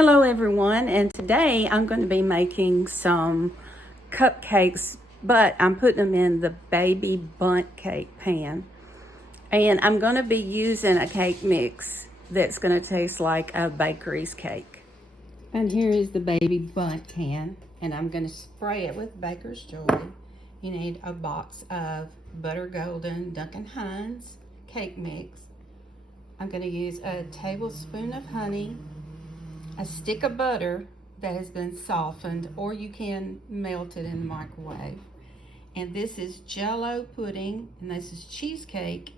Hello everyone, and today I'm going to be making some cupcakes, but I'm putting them in the baby bunt cake pan. And I'm going to be using a cake mix that's going to taste like a bakery's cake. And here is the baby bunt can, and I'm going to spray it with Baker's Joy. You need a box of Butter Golden Duncan Hines cake mix. I'm going to use a tablespoon of honey, a stick of butter that has been softened, or you can melt it in the microwave. And this is Jell-O pudding, and this is cheesecake,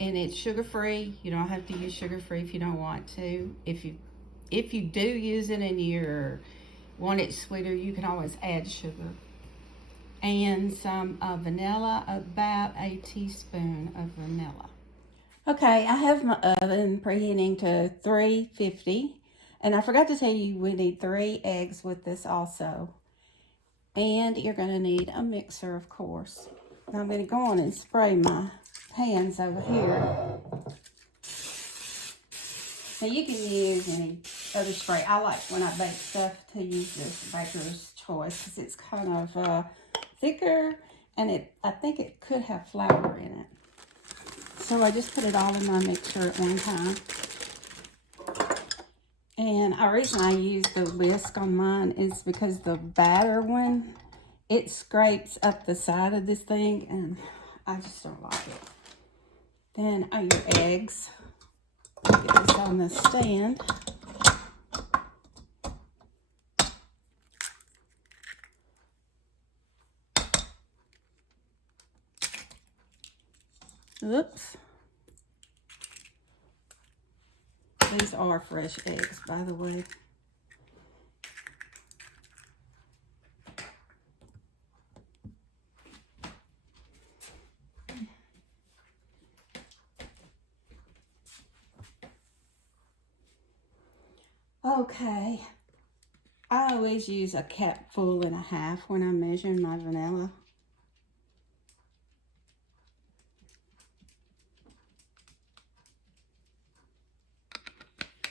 and it's sugar-free. You don't have to use sugar-free if you don't want to. If you do use it and you want it sweeter, you can always add sugar. And some vanilla, about a teaspoon of vanilla. Okay, I have my oven preheating to 350. And I forgot to tell you, we need 3 eggs with this also. And you're going to need a mixer, of course. Now I'm going to go on and spray my pans over here. Now you can use any other spray. I like when I bake stuff to use this Baker's Choice because it's kind of thicker, and I think it could have flour in it. So I just put it all in my mixer at one time. And the reason I use the whisk on mine is because the batter one, it scrapes up the side of this thing, and I just don't like it. Then your eggs. Get this on the stand. Oops. These are fresh eggs, by the way. Okay. I always use a cupful and a half when I'm measuring my vanilla.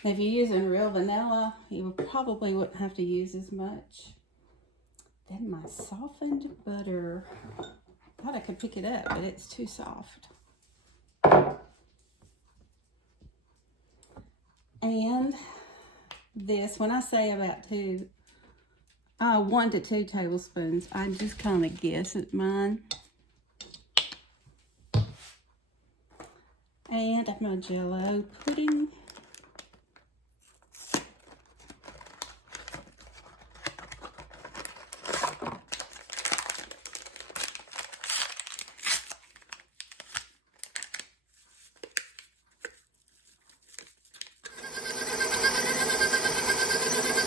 If you're using real vanilla, you probably wouldn't have to use as much. Then my softened butter. Thought I could pick it up, but it's too soft. And this, when I say about 1 to 2 tablespoons, I just kind of guess at mine. And my Jell-O pudding.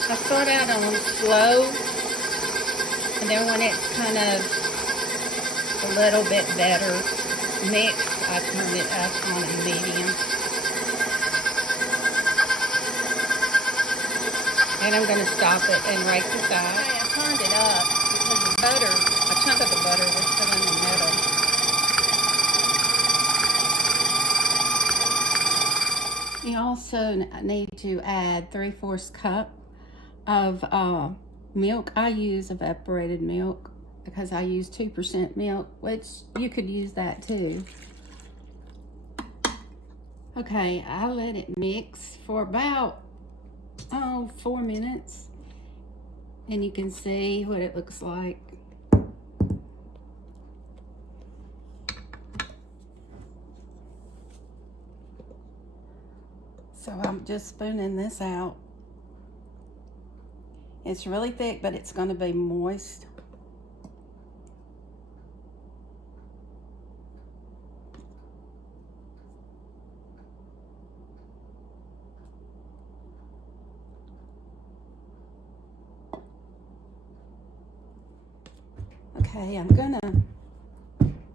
I start out on slow, and then when it's kind of a little bit better mixed, I turn it up on a medium. And I'm going to stop it and rake the side. Okay, I turned it up because the butter, a chunk of the butter was still in the middle. You also need to add 3/4 cup of milk. I use evaporated milk because I use 2% milk, which you could use that too. Okay, I let it mix for about 4 minutes, and you can see what it looks like. So I'm just spooning this out. It's really thick, but it's going to be moist. Okay, I'm going to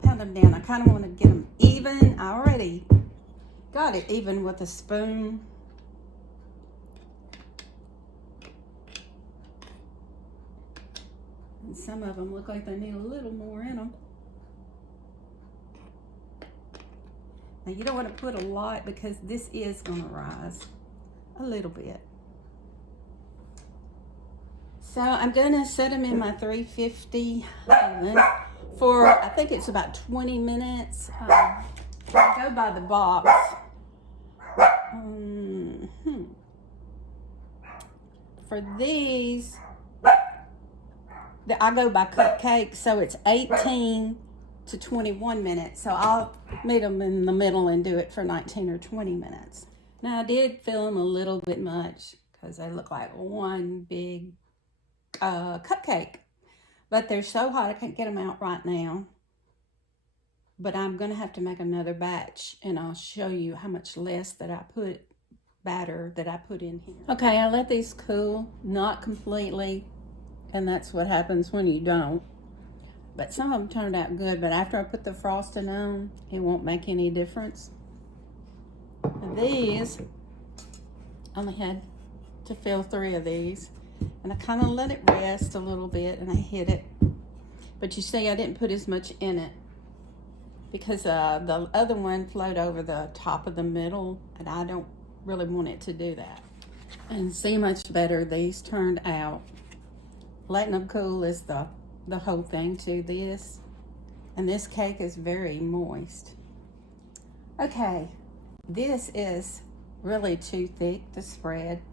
pound them down. I kind of want to get them even. I already got it even with a spoon. And some of them look like they need a little more in them. Now you don't want to put a lot because this is going to rise a little bit. So I'm gonna set them in my 350 oven for, I think it's about 20 minutes. I go by the box. For these, I go by cupcakes, so it's 18 to 21 minutes. So I'll meet them in the middle and do it for 19 or 20 minutes. Now I did fill them a little bit much because they look like one big cupcake, but they're so hot I can't get them out right now. But I'm gonna have to make another batch, and I'll show you how much less that I put batter that I put in here. Okay, I let these cool, not completely, and that's what happens when you don't. But some of them turned out good, but after I put the frosting on, it won't make any difference. And these, I only had to fill 3 of these, and I kind of let it rest a little bit, and I hit it. But you see, I didn't put as much in it because the other one flowed over the top of the middle, and I don't really want it to do that. And see how much better these turned out. Letting them cool is the whole thing to this. And this cake is very moist. Okay, this is really too thick to spread.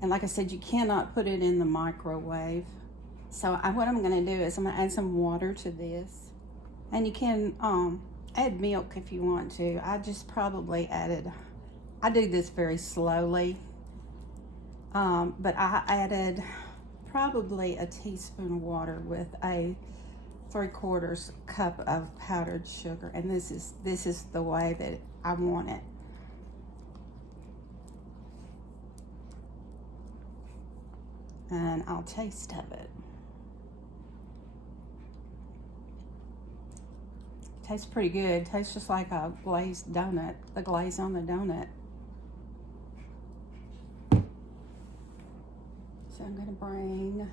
And like I said, you cannot put it in the microwave. So what I'm gonna do is I'm gonna add some water to this. And you can add milk if you want to. I just probably I do this very slowly. But I added probably a teaspoon of water with a 3/4 cup of powdered sugar, and this is the way that I want it. And I'll taste of it. Tastes pretty good. Tastes just like a glazed donut, the glaze on the donut. So I'm gonna bring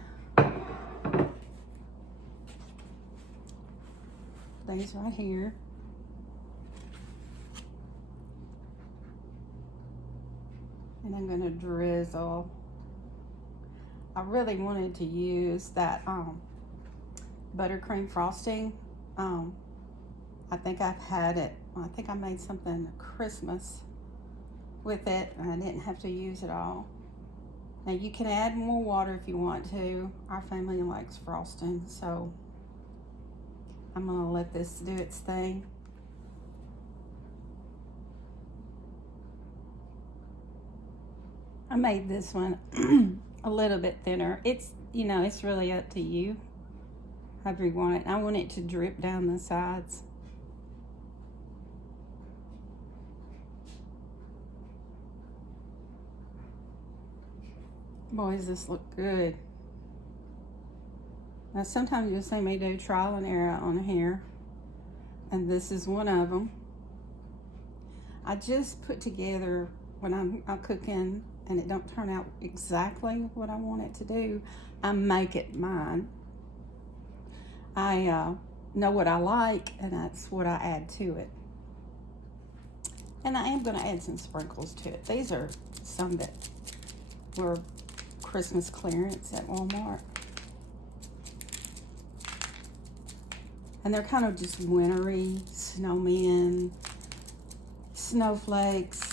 these right here. And I'm gonna drizzle. I really wanted to use that buttercream frosting. I think I've had it. I think I made something Christmas with it, and I didn't have to use it all. Now you can add more water if you want to. Our family likes frosting, so I'm gonna let this do its thing. I made this one a little bit thinner. It's, you know, it's really up to you, however you want it. I want it to drip down the sides. Boy, does this look good. Now, sometimes you'll see me do trial and error on here, and this is one of them. I just put together when I'm cooking and it don't turn out exactly what I want it to do, I make it mine. I know what I like, and that's what I add to it. And I am going to add some sprinkles to it. These are some that were Christmas clearance at Walmart. And they're kind of just wintry, snowmen, snowflakes.